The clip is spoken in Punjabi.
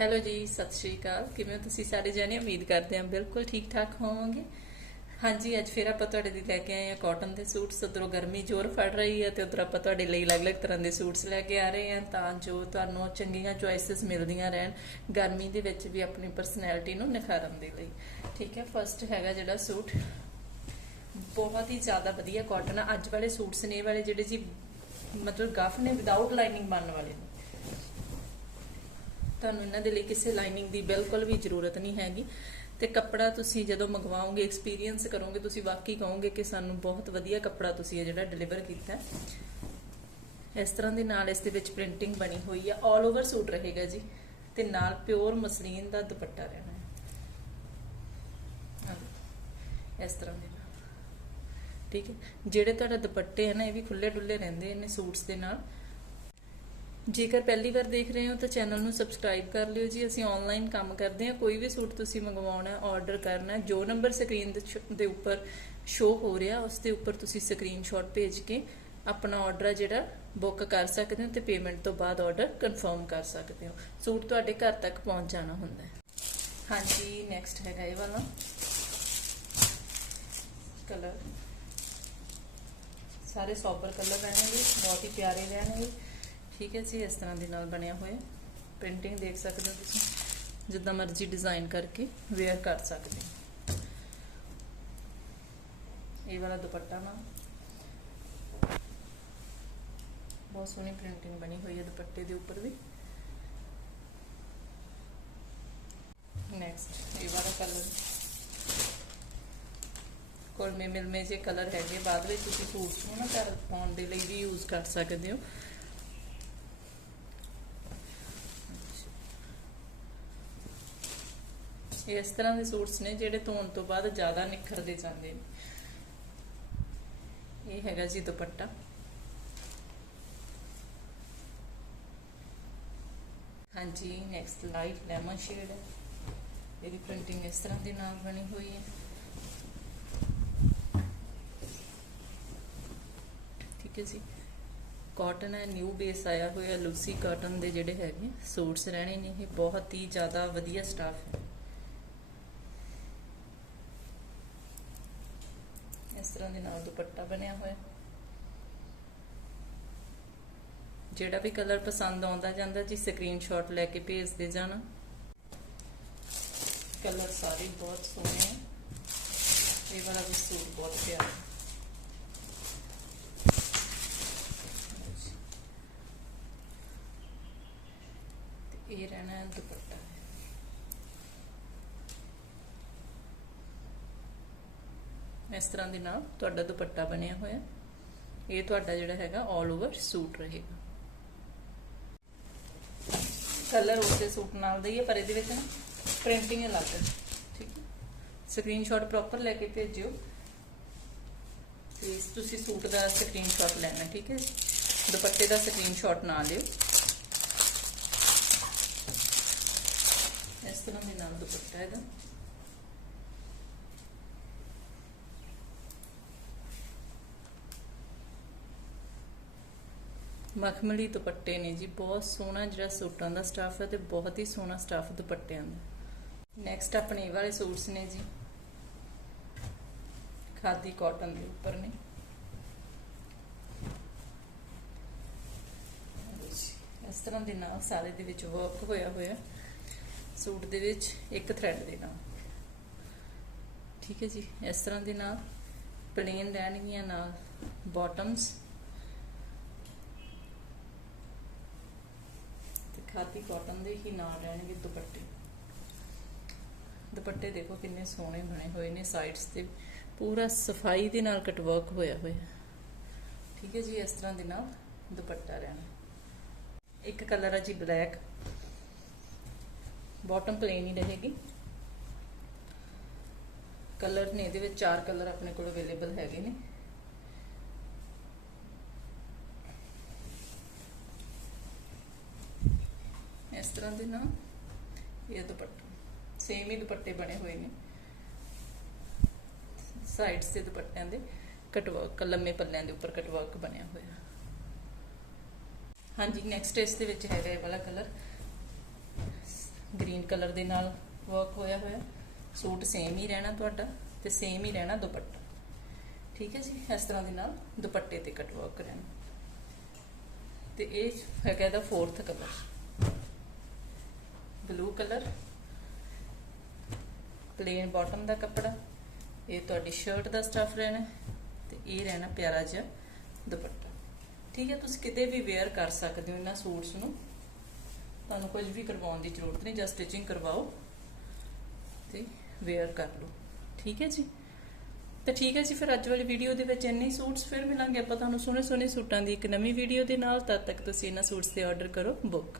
ਹੈਲੋ ਜੀ, ਸਤਿ ਸ਼੍ਰੀ ਅਕਾਲ। ਕਿਵੇਂ ਹੋ ਤੁਸੀਂ ਸਾਰੇ ਜਾਣੇ? ਉਮੀਦ ਕਰਦੇ ਹਾਂ ਬਿਲਕੁਲ ਠੀਕ ਠਾਕ ਹੋਵੋਗੇ। ਹਾਂਜੀ, ਅੱਜ ਫਿਰ ਆਪਾਂ ਤੁਹਾਡੇ ਲਈ ਲੈ ਕੇ ਆਏ ਹਾਂ ਕਾਟਨ ਦੇ ਸੂਟਸ। ਉਧਰੋਂ ਗਰਮੀ ਜ਼ੋਰ ਫੜ ਰਹੀ ਹੈ ਤੇ ਉਧਰ ਆਪਾਂ ਤੁਹਾਡੇ ਲਈ ਅਲੱਗ-ਅਲੱਗ ਤਰ੍ਹਾਂ ਦੇ ਸੂਟਸ ਲੈ ਕੇ ਆ ਰਹੇ ਹਾਂ ਤਾਂ ਜੋ ਤੁਹਾਨੂੰ ਚੰਗੀਆਂ ਚੁਆਇਸਸ ਮਿਲਦੀਆਂ ਰਹਿਣ, ਗਰਮੀ ਦੇ ਵਿੱਚ ਵੀ ਆਪਣੀ ਪਰਸਨੈਲਿਟੀ ਨੂੰ ਨਿਖਾਰਨ ਦੇ ਲਈ। ਠੀਕ ਹੈ ਫਰਸਟ ਹੈਗਾ ਜਿਹੜਾ ਸੂਟ। ਬਹੁਤ ਹੀ ਜ਼ਿਆਦਾ ਵਧੀਆ ਕਾਟਨ ਆ। ਅੱਜ ਵਾਲੇ ਸੂਟਸ ਨੇ ਵਾਲੇ ਜਿਹੜੇ ਜੀ ਮਤਲਬ ਗਫ ਨੇ ਵਿਦਆਊਟ ਲਾਈਨਿੰਗ ਬਣਨ ਵਾਲੇ ਨੇ। ਤੁਹਾਨੂੰ ਇਹਨਾਂ ਦੇ ਲਈ ਕਿਸੇ ਲਾਈਨਿੰਗ ਦੀ ਬਿਲਕੁਲ ਵੀ ਜ਼ਰੂਰਤ ਨਹੀਂ ਹੈਗੀ। ਤੇ ਕੱਪੜਾ ਤੁਸੀਂ ਜਦੋਂ ਮੰਗਵਾਓਗੇ ਐਕਸਪੀਰੀਅੰਸ ਕਰੋਗੇ, ਤੁਸੀਂ ਵਾਕਈ ਕਹੋਗੇ ਕਿ ਸਾਨੂੰ ਬਹੁਤ ਵਧੀਆ ਕੱਪੜਾ ਤੁਸੀਂ ਇਹ ਜਿਹੜਾ ਡਿਲੀਵਰ ਕੀਤਾ ਇਸ ਤਰ੍ਹਾਂ ਦੇ ਨਾਲ ਇਸ ਦੇ ਵਿੱਚ ਪ੍ਰਿੰਟਿੰਗ ਬਣੀ ਹੋਈ ਹੈ 올 ਓਵਰ ਸੂਟ ਰਹੇਗਾ ਜੀ। ਤੇ ਨਾਲ ਪਿਓਰ ਮਸਲੀਨ ਦਾ ਦੁਪੱਟਾ ਰਹਿਣਾ ਹੈ। ਇਸ ਤਰ੍ਹਾਂ ਦੇ ਨਾਲ। ਠੀਕ ਹੈ। ਜਿਹੜੇ ਤੁਹਾਡਾ ਦੁਪੱਟੇ ਹਨ ਇਹ ਵੀ ਖੁੱਲੇ ਡੁੱਲੇ ਰਹਿੰਦੇ ਨੇ ਸੂਟਸ ਦੇ ਨਾਲ। ਜੇਕਰ ਪਹਿਲੀ ਵਾਰ ਦੇਖ ਰਹੇ ਹੋ ਤਾਂ ਚੈਨਲ ਨੂੰ ਸਬਸਕ੍ਰਾਈਬ ਕਰ ਲਿਓ ਜੀ। ਅਸੀਂ ਆਨਲਾਈਨ ਕੰਮ ਕਰਦੇ ਹਾਂ। ਕੋਈ ਵੀ ਸੂਟ ਤੁਸੀਂ ਮੰਗਵਾਉਣਾ ਹੈ ਆਰਡਰ ਕਰਨਾ ਹੈ ਜੋ ਨੰਬਰ ਸਕਰੀਨ ਦੇ ਉੱਪਰ ਸ਼ੋ ਹੋ ਰਿਹਾ, ਉਸ ਦੇ ਉੱਪਰ ਤੁਸੀਂ ਸਕਰੀਨਸ਼ਾਟ ਭੇਜ ਕੇ ਆਪਣਾ ਆਰਡਰ ਜਿਹੜਾ ਬੁੱਕ ਕਰ ਸਕਦੇ ਹੋ ਤੇ ਪੇਮੈਂਟ ਤੋਂ ਬਾਅਦ ਆਰਡਰ ਕਨਫਰਮ ਕਰ ਸਕਦੇ ਹੋ। ਸੂਟ ਤੁਹਾਡੇ ਘਰ ਤੱਕ ਪਹੁੰਚ ਜਾਣਾ ਹੁੰਦਾ ਹੈ। ਹਾਂਜੀ ਨੈਕਸਟ ਹੈਗਾ ਇਹ ਵਾਲਾ। ਕਲਰ ਸਾਰੇ ਸੋਬਰ ਕਲਰ ਰਹਿਣਗੇ ਬਹੁਤ ਹੀ ਪਿਆਰੇ ਰਹਿਣਗੇ। ਠੀਕ ਹੈ ਜੀ, ਇਸ ਤਰ੍ਹਾਂ ਦੇ ਨਾਲ ਬਣਿਆ ਹੋਇਆ। ਪ੍ਰਿੰਟਿੰਗ ਦੇਖ ਸਕਦੇ ਹੋ ਤੁਸੀਂ। ਜਿੱਦਾਂ ਮਰਜ਼ੀ ਡਿਜ਼ਾਈਨ ਕਰਕੇ ਵੇਅਰ ਕਰ ਸਕਦੇ ਹੋ। ਇਹ ਵਾਲਾ ਦੁਪੱਟਾ ਨਾ ਬਹੁਤ ਸੋਹਣੀ ਪ੍ਰਿੰਟਿੰਗ ਬਣੀ ਹੋਈ ਹੈ ਦੁਪੱਟੇ ਦੇ ਉੱਪਰ ਵੀ। ਨੈਕਸਟ ਇਹ ਵਾਲਾ ਕਲਰ ਕੋਲ ਮੇ ਮਿਲ ਮੇ ਜੇ ਕਲਰ ਹੈਗੇ, ਬਾਅਦ ਵਿੱਚ ਤੁਸੀਂ ਸੂਟ ਨੂੰ ਨਾ ਘਰ ਪਾਉਣ ਦੇ ਲਈ ਵੀ ਯੂਜ਼ ਕਰ ਸਕਦੇ ਹੋ ਇਹ ਇਸ ਤਰ੍ਹਾਂ ਦੇ ਸੂਟਸ ਨੇ ਜਿਹੜੇ ਧੋਣ ਤੋਂ ਬਾਅਦ ਜ਼ਿਆਦਾ ਨਿਖਰਦੇ ਜਾਂਦੇ ਨੇ। ਇਹ ਹੈਗਾ ਜੀ ਦੁਪੱਟਾ। ਹਾਂਜੀ ਨੈਕਸਟ ਲਾਈਟ ਲੈਮਨ ਸ਼ੇਡ ਹੈ। ਇਹਦੀ ਪ੍ਰਿੰਟਿੰਗ ਇਸ ਤਰ੍ਹਾਂ ਦੇ ਨਾਲ ਬਣੀ ਹੋਈ ਹੈ। ਠੀਕ ਹੈ ਜੀ। ਕਾਟਨ ਹੈ ਨਿਊ ਬੇਸ ਆਇਆ ਹੋਇਆ ਲੂਸੀ ਕਾਟਨ ਦੇ ਜਿਹੜੇ ਹੈਗੇ ਸੂਟਸ ਰਹਿਣੇ ਨੇ, ਇਹ ਬਹੁਤ ਹੀ ਜ਼ਿਆਦਾ ਵਧੀਆ ਸਟਾਫ ਹੈ। ਇਸ ਤਰ੍ਹਾਂ ਦੇ ਨਾਲ ਦੁਪੱਟਾ ਬਣਿਆ ਹੋਇਆ। ਜਿਹੜਾ ਵੀ ਕਲਰ ਪਸੰਦ ਆਉਂਦਾ ਜਾਂਦਾ, ਜੀ ਸਕਰੀਨਸ਼ਾਟ ਲੈ ਕੇ ਭੇਜਦੇ ਜਾਣਾ। ਕਲਰ ਸਾਰੇ ਬਹੁਤ ਸੋਹਣੇ ਹੈ ਇਹ ਵਾਲਾ ਵੀ ਸੂਟ ਬਹੁਤ ਪਿਆਰਾ। ਇਹ ਰਹਿਣਾ ਦੁਪੱਟਾ। ਇਸ ਤਰ੍ਹਾਂ ਦੇ ਨਾਲ ਤੁਹਾਡਾ ਦੁਪੱਟਾ ਬਣਿਆ ਹੋਇਆ। ਇਹ ਤੁਹਾਡਾ ਜਿਹੜਾ ਹੈਗਾ 올 ਓਵਰ ਸੂਟ ਰਹੇਗਾ। ਕਲਰ ਉਸੇ ਸੂਟ ਨਾਲ ਦਾ ਹੀ ਹੈ, ਪਰ ਇਹਦੇ ਵਿੱਚ ਨਾ ਪ੍ਰਿੰਟਿੰਗ ਅਲੱਗ। ਹੈ ਠੀਕ ਹੈ। ਸਕਰੀਨਸ਼ਾਟ ਪ੍ਰੋਪਰ ਲੈ ਕੇ ਭੇਜਿਓ। ਤੇ ਤੁਸੀਂ ਸੂਟ ਦਾ ਸਕਰੀਨਸ਼ਾਟ ਲੈਣਾ, ਠੀਕ ਹੈ। ਦੁਪੱਟੇ ਦਾ ਸਕਰੀਨਸ਼ਾਟ ਨਾ ਲਿਓ। ਇਸ ਤਰ੍ਹਾਂ ਦੇ ਨਾਲ ਦੁਪੱਟਾ ਇਹਦਾ ਮਖਮਲੀ ਦੁਪੱਟੇ ਨੇ ਜੀ, ਬਹੁਤ ਸੋਹਣਾ ਜਿਹੜਾ ਸੂਟਾਂ ਦਾ ਸਟਾਫ ਹੈ ਤੇ ਬਹੁਤ ਹੀ ਸੋਹਣਾ ਸਟਾਫ ਦੁਪੱਟਿਆਂ ਦਾ। ਨੈਕਸਟ ਆਪਣੇ ਇਹ ਵਾਲੇ ਸੂਟਸ ਨੇ ਜੀ। ਖਾਦੀ ਕਾਟਨ ਦੇ ਉੱਪਰ ਨੇ। ਇਸ ਤਰ੍ਹਾਂ ਦੇ ਨਾਲ ਸਾਰੇ ਦੇ ਵਿੱਚ ਵਰਕ ਹੋਇਆ ਹੋਇਆ। ਸੂਟ ਦੇ ਵਿੱਚ ਇੱਕ ਥ੍ਰੈਡ ਦੇ ਨਾਲ। ਠੀਕ ਹੈ ਜੀ, ਇਸ ਤਰ੍ਹਾਂ ਦੇ ਨਾਲ ਪਲੇਨ ਰਹਿਣਗੀਆਂ ਨਾਲ ਬਾਟਮਸ ਤੇ ਖਾਦੀ ਕਾਟਨ ਦੇ ਹੀ ਨਾਲ ਰਹਿਣਗੇ ਦੁਪੱਟੇ। ਦੁਪੱਟੇ ਦੇਖੋ ਕਿੰਨੇ ਸੋਹਣੇ ਬਣੇ ਹੋਏ ਨੇ ਸਾਈਡਸ ਤੇ ਪੂਰਾ ਸਫ਼ਾਈ ਦੇ ਨਾਲ ਕਟਵਰਕ ਹੋਇਆ ਹੋਇਆ। ਠੀਕ ਹੈ ਜੀ, ਇਸ ਤਰ੍ਹਾਂ ਦੇ ਨਾਲ ਦੁਪੱਟਾ ਰਹਿਣਾ। ਇੱਕ ਕਲਰ ਹੈ ਜੀ ਬਲੈਕ ਬਾਟਮ ਪਲੇਨ ਹੀ ਰਹੇਗੀ। ਕਲਰ ਨੇ ਇਹਦੇ ਵਿੱਚ ਚਾਰ ਕਲਰ ਆਪਣੇ ਕੋਲ ਅਵੇਲੇਬਲ ਹੈਗੇ ਨੇ। ਇਸ ਤਰ੍ਹਾਂ ਦੇ ਨਾਲ ਇਹ ਦੁਪੱਟਾ ਸੇਮ ਹੀ ਦੁਪੱਟੇ ਬਣੇ ਹੋਏ ਨੇ। ਸਾਈਡਸ ਤੇ ਦੁਪੱਟਿਆਂ ਦੇ ਕਟਵਰਕ ਲੰਮੇ ਪੱਲਿਆਂ ਦੇ ਉੱਪਰ ਕਟਵਰਕ ਬਣਿਆ ਹੋਇਆ। ਹਾਂਜੀ ਨੈਕਸਟ ਇਸ ਦੇ ਵਿੱਚ ਹੈਗਾ ਇਹ ਵਾਲਾ ਕਲਰ ਗ੍ਰੀਨ ਕਲਰ ਦੇ ਨਾਲ ਵਰਕ ਹੋਇਆ ਹੋਇਆ। ਸੂਟ ਸੇਮ ਹੀ ਰਹਿਣਾ ਤੁਹਾਡਾ ਤੇ ਸੇਮ ਹੀ ਰਹਿਣਾ ਦੁਪੱਟਾ। ਠੀਕ ਹੈ ਜੀ, ਇਸ ਤਰ੍ਹਾਂ ਦੇ ਨਾਲ ਦੁਪੱਟੇ ਤੇ ਕਟ ਰਹਿਣਾ। ਤੇ ਇਹ ਹੈਗਾ ਇਹਦਾ fourth colour blue colour plain bottom ਦਾ ਕੱਪੜਾ, ਇਹ ਤੁਹਾਡੀ ਸ਼ਰਟ ਦਾ ਸਟਫ ਰਹਿਣਾ ਤੇ ਇਹ ਰਹਿਣਾ ਪਿਆਰਾ ਜਿਹਾ ਦੁਪੱਟਾ। ਠੀਕ ਹੈ, ਤੁਸੀਂ ਕਿਤੇ ਵੀ ਵੇਅਰ ਕਰ ਸਕਦੇ ਹੋ ਇਹਨਾਂ ਸੂਟਸ ਨੂੰ। ਤੁਹਾਨੂੰ ਕੁਝ ਵੀ ਕਰਵਾਉਣ ਦੀ ਜ਼ਰੂਰਤ ਨਹੀਂ ਜਸਟ ਸਟਿਚਿੰਗ ਕਰਵਾਓ ਤੇ ਵੇਅਰ ਕਰ ਲਓ। ਠੀਕ ਹੈ ਜੀ? ਤਾਂ ਠੀਕ ਹੈ ਜੀ, ਫਿਰ ਅੱਜ ਵਾਲੀ ਵੀਡੀਓ ਦੇ ਵਿੱਚ ਇੰਨੇ ਸੂਟਸ ਫਿਰ ਮਿਲਾਂਗੇ। ਆਪਾਂ ਤੁਹਾਨੂੰ ਸੋਹਣੇ ਸੋਹਣੇ ਸੂਟਾਂ ਦੀ ਇੱਕ ਨਵੀਂ ਵੀਡੀਓ ਦੇ ਨਾਲ, ਤਦ ਤੱਕ ਤੁਸੀਂ ਇਹਨਾਂ ਸੂਟਸ ਦੇ ਆਰਡਰ ਕਰੋ ਬੁੱਕ